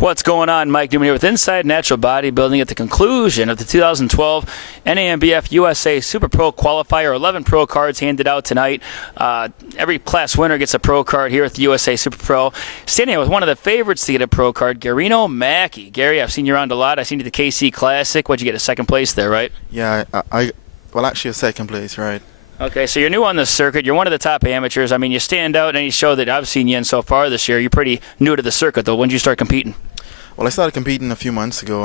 What's going on? Mike Newman here with Inside Natural Bodybuilding at the conclusion of the 2012 NANBF USA Super Pro Qualifier. 11 pro cards handed out tonight. Every class winner gets a pro card here at the USA Super Pro. Standing here with one of the favorites to get a pro card, Gareeno Mackey. Gary, I've seen you around a lot. I've seen you at the KC Classic. What'd you get, a second place there, right? Yeah, well, actually a second place, right? Okay, so you're new on the circuit. You're one of the top amateurs. I mean, you stand out in any show that I've seen you in so far this year. You're pretty new to the circuit, though. When did you start competing? Well, I started competing a few months ago,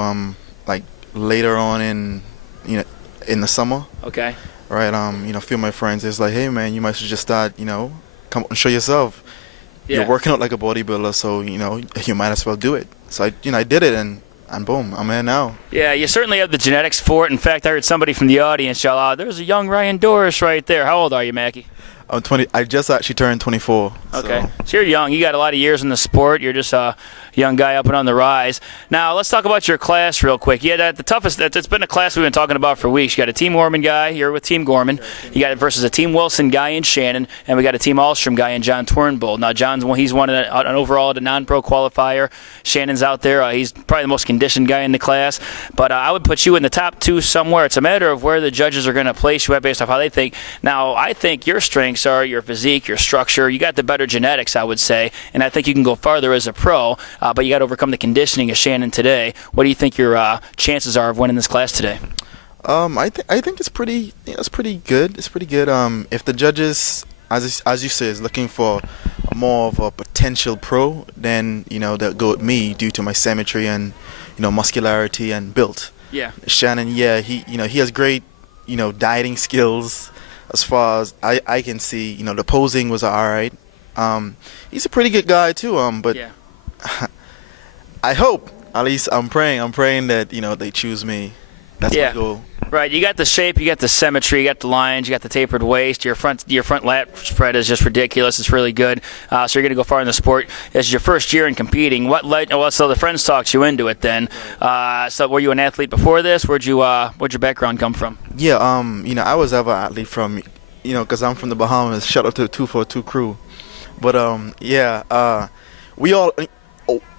like later on in the summer. Okay. Right, a few of my friends is like, hey man, you might just start, come and show yourself. Yeah. You're working out like a bodybuilder, so you might as well do it. So I did it, and boom, I'm here now. Yeah, you certainly have the genetics for it. In fact, I heard somebody from the audience yell out, "There's a young Ryan Doris right there." How old are you, Mackie? I'm 20. I just actually turned 24. Okay, so you're young. You got a lot of years in the sport. You're just a young guy up and on the rise. Now, let's talk about your class real quick. Yeah, the toughest. It's been a class we've been talking about for weeks. You got a Team Gorman guy. You're with Team Gorman. You got it versus a Team Wilson guy in Shannon, and we got a Team Ahlstrom guy in John Turnbull. Now, he's won an overall at a non-pro qualifier. Shannon's out there. He's probably the most conditioned guy in the class. But I would put you in the top two somewhere. It's a matter of where the judges are going to place you at based off how they think. Now, I think your strengths are your physique, your structure. You got the better genetics, I would say, and I think you can go farther as a pro. But you got to overcome the conditioning of Shannon today. What do you think your chances are of winning this class today? I think it's pretty good. It's pretty good. If the judges, as you say, is looking for more of a potential pro, then they'll go with me due to my symmetry and muscularity and build. Yeah. Shannon, yeah, he has great dieting skills. As far as I can see, the posing was all right. He's a pretty good guy too. But yeah. I hope, at least I'm praying that they choose me. That's my goal. Right, you got the shape, you got the symmetry, you got the lines, you got the tapered waist. Your front lat spread is just ridiculous. It's really good. So you're going to go far in the sport. This is your first year in competing. So the friends talked you into it then. So were you an athlete before this? Where'd your background come from? Yeah, I was ever an athlete from, because I'm from the Bahamas. Shout out to the 242 crew. But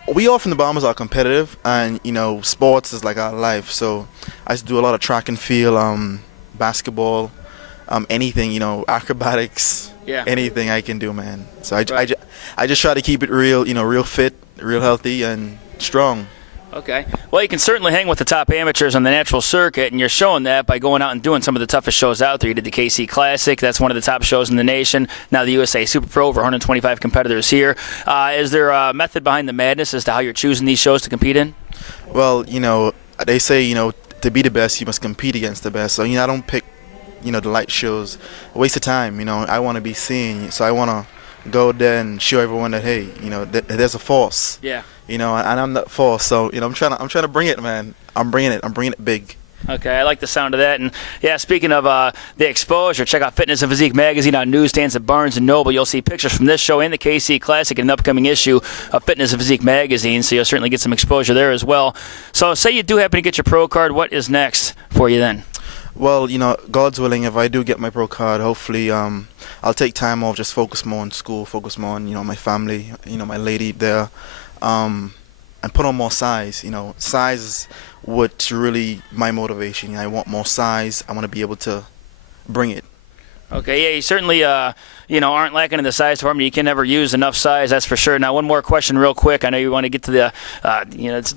we all from the Bahamas are competitive, and sports is like our life. So I used to do a lot of track and field, basketball, anything, acrobatics, anything I can do, man. So I just try to keep it real, real fit, real healthy, and strong. Okay. Well, you can certainly hang with the top amateurs on the natural circuit, and you're showing that by going out and doing some of the toughest shows out there. You did the KC Classic. That's one of the top shows in the nation. Now the USA Super Pro, over 125 competitors here. Is there a method behind the madness as to how you're choosing these shows to compete in? Well, they say, to be the best, you must compete against the best. So, I don't pick, the light shows. A waste of time, I want to be seen. So I want to go there and show everyone that, hey, there's a force. Yeah. And I'm that force. So, I'm trying to bring it, man. I'm bringing it big. Okay, I like the sound of that. And yeah, speaking of the exposure, check out Fitness and Physique magazine on newsstands at Barnes & Noble. You'll see pictures from this show and the KC Classic in an upcoming issue of Fitness and Physique magazine, so you'll certainly get some exposure there as well. So say you do happen to get your pro card, what is next for you then? Well, God's willing, if I do get my pro card, hopefully I'll take time off, just focus more on school, focus more on my family, my lady there, and put on more size. Size is what's really my motivation. I want more size. I want to be able to bring it. Okay, yeah, you certainly aren't lacking in the size department. You can never use enough size, that's for sure. Now, one more question real quick. I know you want to get to the,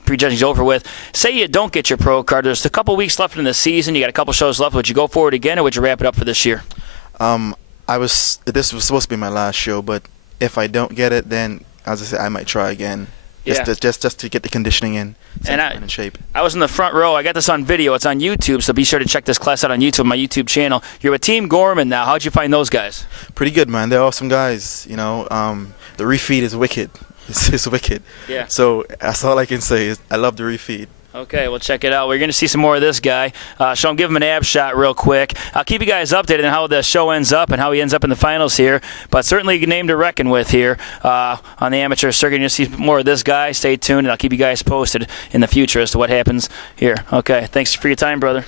prejudging's over with. Say you don't get your pro card. There's a couple weeks left in the season. You got a couple shows left. Would you go forward again, or would you wrap it up for this year? This was supposed to be my last show, but if I don't get it, then, as I said, I might try again. Just to get the conditioning in shape. I was in the front row. I got this on video. It's on YouTube, so be sure to check this class out on YouTube, my YouTube channel. You're with Team Gorman now. How'd you find those guys? Pretty good, man. They're awesome guys. The refeed is wicked. It's wicked. Yeah. So that's all I can say is I love the refeed. Okay, well, check it out. We're going to see some more of this guy. Give him an ab shot real quick. I'll keep you guys updated on how the show ends up and how he ends up in the finals here. But certainly a name to reckon with here on the amateur circuit. You'll see more of this guy. Stay tuned, and I'll keep you guys posted in the future as to what happens here. Okay, thanks for your time, brother.